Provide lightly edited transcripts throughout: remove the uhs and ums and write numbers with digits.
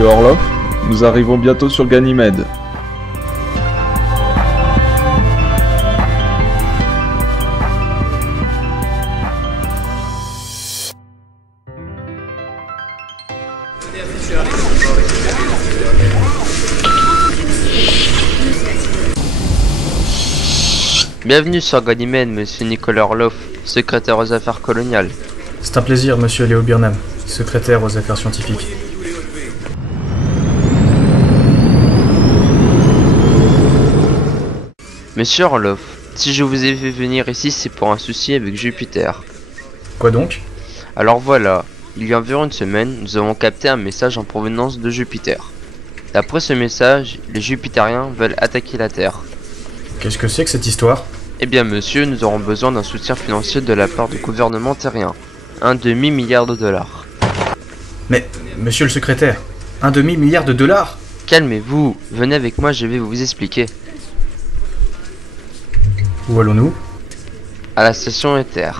Monsieur Orloff, nous arrivons bientôt sur Ganymède. Bienvenue sur Ganymède, monsieur Nicolas Orloff, secrétaire aux affaires coloniales. C'est un plaisir, monsieur Léo Burnham, secrétaire aux affaires scientifiques. Monsieur Orloff, si je vous ai fait venir ici, c'est pour un souci avec Jupiter. Quoi donc? Alors voilà, il y a environ une semaine, nous avons capté un message en provenance de Jupiter. D'après ce message, les Jupitériens veulent attaquer la Terre. Qu'est-ce que c'est que cette histoire? Eh bien monsieur, nous aurons besoin d'un soutien financier de la part du gouvernement terrien. Un demi-milliard de dollars. Mais, monsieur le secrétaire, un demi-milliard de dollars? Calmez-vous, venez avec moi, je vais vous expliquer. Où allons-nous? À la station Ether.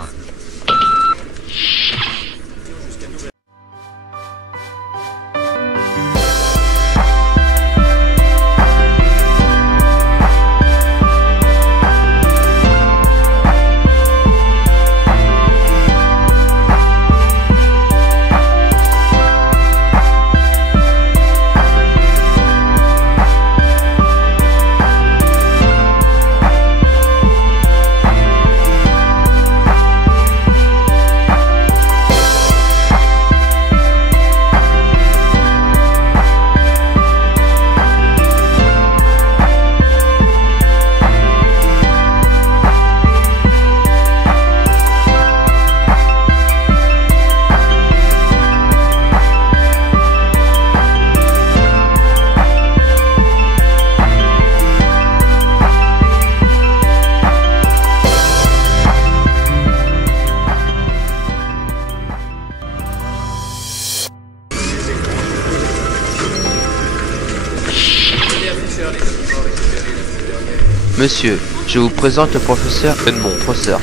Monsieur, je vous présente le professeur Edmond Prosser.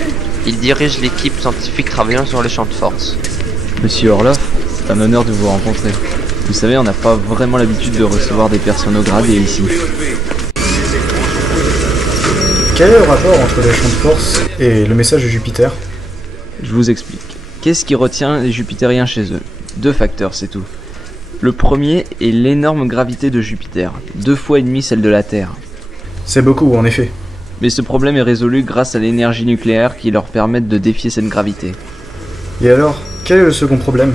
Il dirige l'équipe scientifique travaillant sur les champs de force. Monsieur Orloff, c'est un honneur de vous rencontrer. Vous savez, on n'a pas vraiment l'habitude de recevoir des personnes au gradé ici. Quel est le rapport entre les champs de force et le message de Jupiter? Je vous explique. Qu'est-ce qui retient les Jupitériens chez eux? Deux facteurs, c'est tout. Le premier est l'énorme gravité de Jupiter, 2,5 fois celle de la Terre. C'est beaucoup, en effet. Mais ce problème est résolu grâce à l'énergie nucléaire qui leur permet de défier cette gravité. Et alors, quel est le second problème?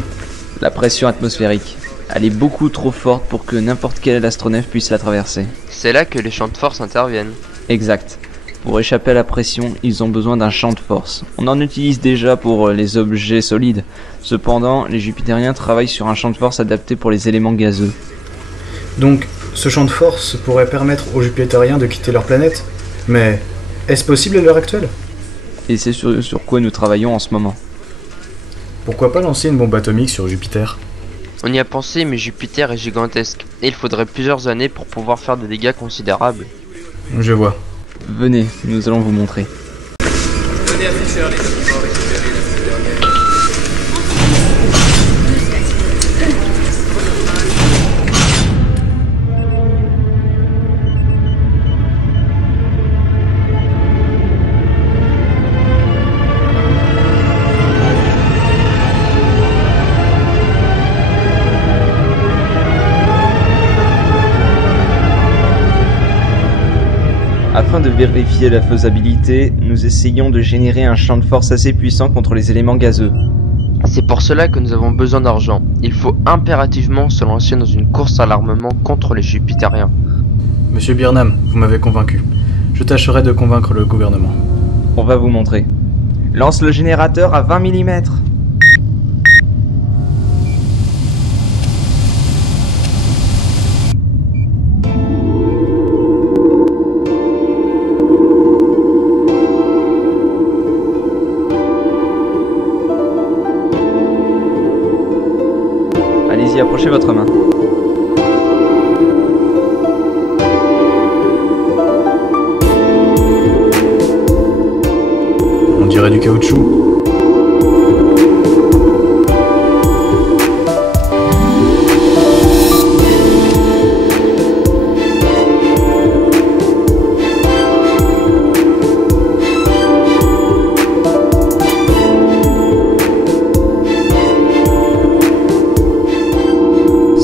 La pression atmosphérique. Elle est beaucoup trop forte pour que n'importe quel astronef puisse la traverser. C'est là que les champs de force interviennent. Exact. Pour échapper à la pression, ils ont besoin d'un champ de force. On en utilise déjà pour les objets solides. Cependant, les Jupitériens travaillent sur un champ de force adapté pour les éléments gazeux. Donc, ce champ de force pourrait permettre aux Jupitériens de quitter leur planète. Mais, est-ce possible à l'heure actuelle? Et c'est sur quoi nous travaillons en ce moment. Pourquoi pas lancer une bombe atomique sur Jupiter? On y a pensé, mais Jupiter est gigantesque. Et il faudrait plusieurs années pour pouvoir faire des dégâts considérables. Je vois. Venez, nous allons vous montrer. Afin de vérifier la faisabilité, nous essayons de générer un champ de force assez puissant contre les éléments gazeux. C'est pour cela que nous avons besoin d'argent. Il faut impérativement se lancer dans une course à l'armement contre les Jupitériens. Monsieur Burnham, vous m'avez convaincu. Je tâcherai de convaincre le gouvernement. On va vous montrer. Lance le générateur à 20 mm. Allez-y, approchez votre main. On dirait du caoutchouc.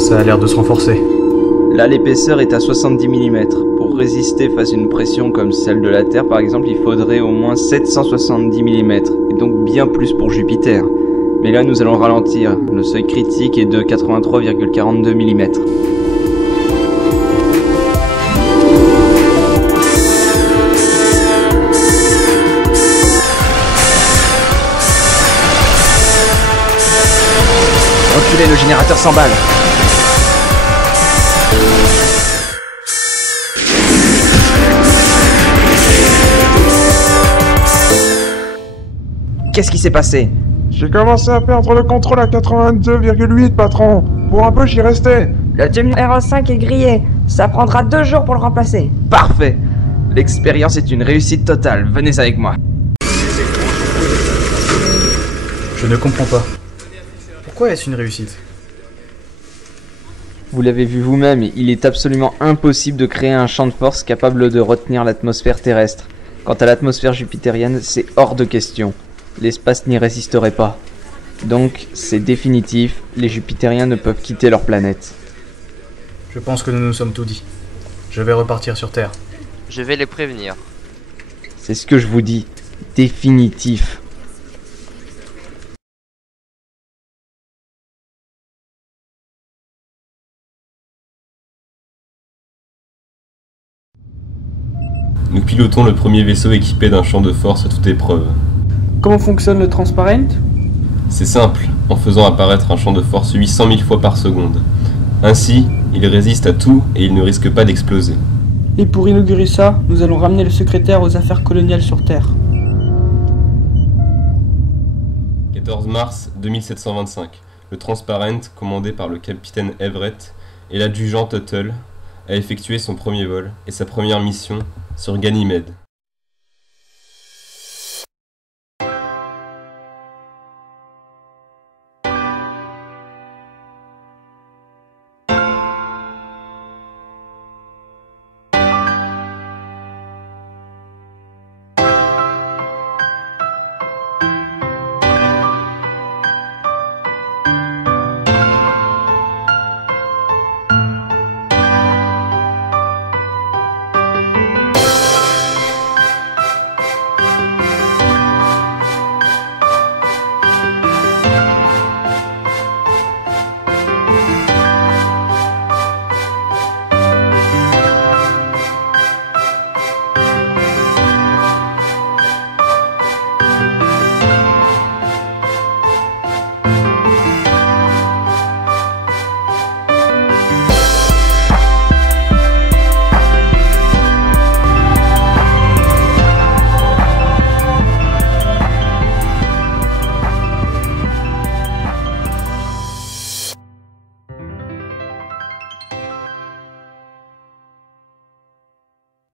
Ça a l'air de se renforcer. Là, l'épaisseur est à 70 mm. Pour résister face à une pression comme celle de la Terre, par exemple, il faudrait au moins 770 mm, et donc bien plus pour Jupiter. Mais là, nous allons ralentir. Le seuil critique est de 83,42 mm. Reculez, le générateur s'emballe. Qu'est-ce qui s'est passé? J'ai commencé à perdre le contrôle à 82,8, patron. Pour un peu, j'y restais. Le tube RE5 est grillé. Ça prendra 2 jours pour le remplacer. Parfait. L'expérience est une réussite totale. Venez avec moi. Je ne comprends pas. Pourquoi est-ce une réussite? Vous l'avez vu vous-même, il est absolument impossible de créer un champ de force capable de retenir l'atmosphère terrestre. Quant à l'atmosphère jupitérienne, c'est hors de question. L'espace n'y résisterait pas. Donc, c'est définitif, les Jupitériens ne peuvent quitter leur planète. Je pense que nous nous sommes tout dit. Je vais repartir sur Terre. Je vais les prévenir. C'est ce que je vous dis, définitif. Nous pilotons le premier vaisseau équipé d'un champ de force à toute épreuve. Comment fonctionne le transparent? C'est simple, en faisant apparaître un champ de force 800 000 fois par seconde. Ainsi, il résiste à tout et il ne risque pas d'exploser. Et pour inaugurer ça, nous allons ramener le secrétaire aux affaires coloniales sur Terre. 14 mars 2725, le Transparent, commandé par le capitaine Everett et l'adjudant Tuttle, a effectué son premier vol et sa première mission sur Ganymède.